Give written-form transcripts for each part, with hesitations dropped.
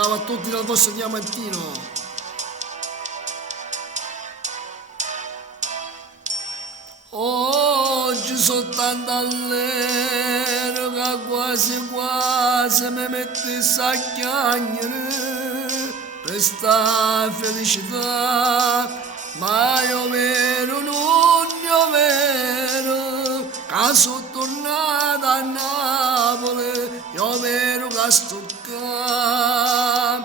Ciao a tutti dal vostro Diamantino. Oggi soltanto all'ero che quasi quasi mi metti a chiagnere per sta felicità, ma io vero non io vero che sono tornato a Napoli, io vero che sto qua.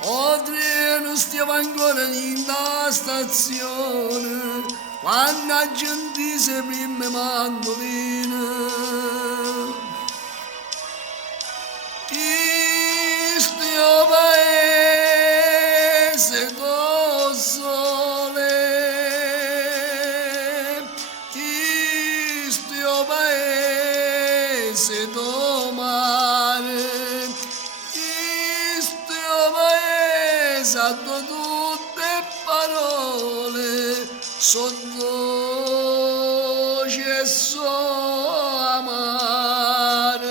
Oltre non stiamo ancora in da stazione, quando la gente si prime mandoline. Questo paese do sole, questo paese do mare, questo paese ha tutte parole, sotto c'è amare,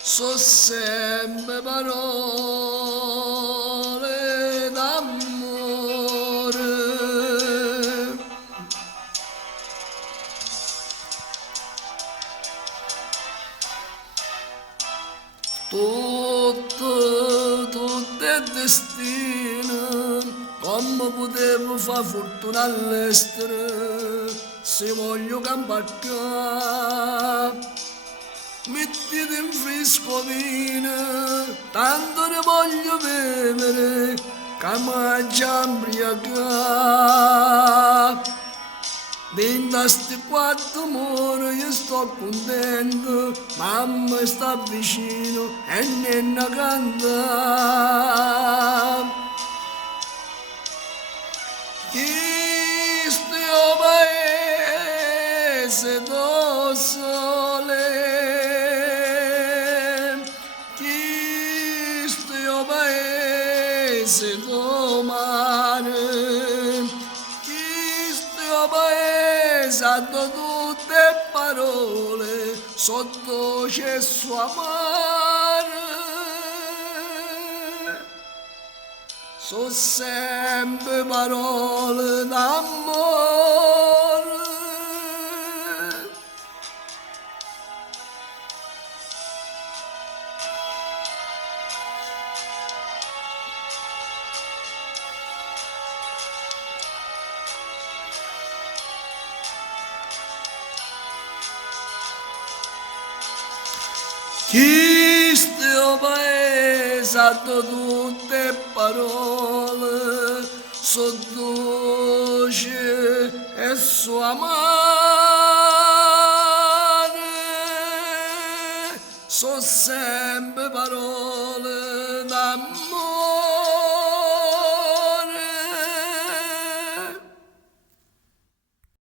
so sempre parole d'amore. Tutto è destino, come potevo fare fortuna all'estero, se voglio campare qua. Mettete in fresco vino, tanto ne voglio bere, che mangia imbriaca. Dentro sti quattro mura io sto contento, mamma sta vicino e nenna canta. Questo è il paese do sole, questo è il paese do mare, questo è il paese ha tutte parole, sotto c'è sua amare. So sempre parole d'amore. Questo paese ha tutte parole, so dolce e so amare, so sempre parole d'amore.